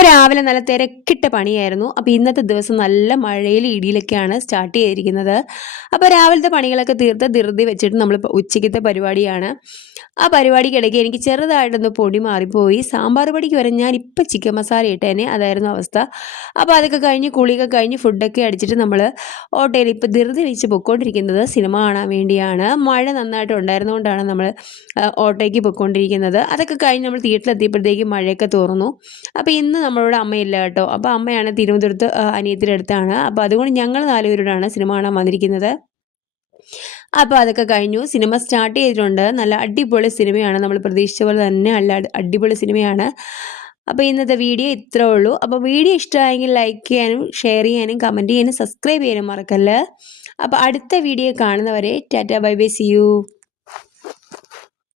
അപ്പോൾ രാവിലെ നല്ല തിരക്കിട്ട പണിയായിരുന്നു. അപ്പോൾ ഇന്നത്തെ ദിവസം നല്ല മഴയിൽ ഇടിയിലൊക്കെയാണ് സ്റ്റാർട്ട് ചെയ്തിരിക്കുന്നത്. അപ്പോൾ രാവിലത്തെ പണികളൊക്കെ തീർത്ത് ധൃതി വെച്ചിട്ട് നമ്മൾ ഉച്ചയ്ക്കത്തെ പരിപാടിയാണ്. ആ പരിപാടിക്കിടയ്ക്ക് എനിക്ക് ചെറുതായിട്ടൊന്ന് പൊടി മാറിപ്പോയി. സാമ്പാർ പൊടിക്ക് വരെ ഞാൻ ഇപ്പം ചിക്കൻ മസാല ഇട്ടേനെ, അതായിരുന്നു അവസ്ഥ. അപ്പോൾ അതൊക്കെ കഴിഞ്ഞ് കുളിയൊക്കെ കഴിഞ്ഞ് ഫുഡൊക്കെ അടിച്ചിട്ട് നമ്മൾ ഓട്ടോയിൽ ഇപ്പോൾ ധൃതി വെച്ച് പൊയ്ക്കൊണ്ടിരിക്കുന്നത് സിനിമ കാണാൻ വേണ്ടിയാണ്. മഴ നന്നായിട്ട് ഉണ്ടായിരുന്നുകൊണ്ടാണ് നമ്മൾ ഓട്ടോയ്ക്ക് പൊയ്ക്കൊണ്ടിരിക്കുന്നത്. അതൊക്കെ കഴിഞ്ഞ് നമ്മൾ തിയേറ്ററിലെത്തിയപ്പോഴത്തേക്കും മഴയൊക്കെ തോർന്നു. അപ്പോൾ ഇന്ന് നമ്മളോട് അമ്മയില്ല കേട്ടോ. അപ്പോൾ അമ്മയാണ് തിരുവനന്തപുരത്ത് അനിയത്തിയുടെ അടുത്താണ്. അപ്പോൾ അതുകൊണ്ട് ഞങ്ങൾ 4 പേരോടാണ് സിനിമ കാണാൻ വന്നിരിക്കുന്നത്. അപ്പോൾ അതൊക്കെ കഴിഞ്ഞു. സിനിമ സ്റ്റാർട്ട് ചെയ്തിട്ടുണ്ട്. നല്ല അടിപൊളി സിനിമയാണ്. നമ്മൾ പ്രതീക്ഷിച്ച പോലെ തന്നെ അടിപൊളി സിനിമയാണ്. അപ്പോൾ ഇന്നത്തെ വീഡിയോ ഇത്രേ ഉള്ളൂ. അപ്പോൾ വീഡിയോ ഇഷ്ടമായെങ്കിൽ ലൈക്ക് ചെയ്യാനും ഷെയർ ചെയ്യാനും കമൻറ്റ് ചെയ്യാനും സബ്സ്ക്രൈബ് ചെയ്യാനും മറക്കല്ല്. അപ്പോൾ അടുത്ത വീഡിയോ കാണുന്നവരെ tata bye bye, see U.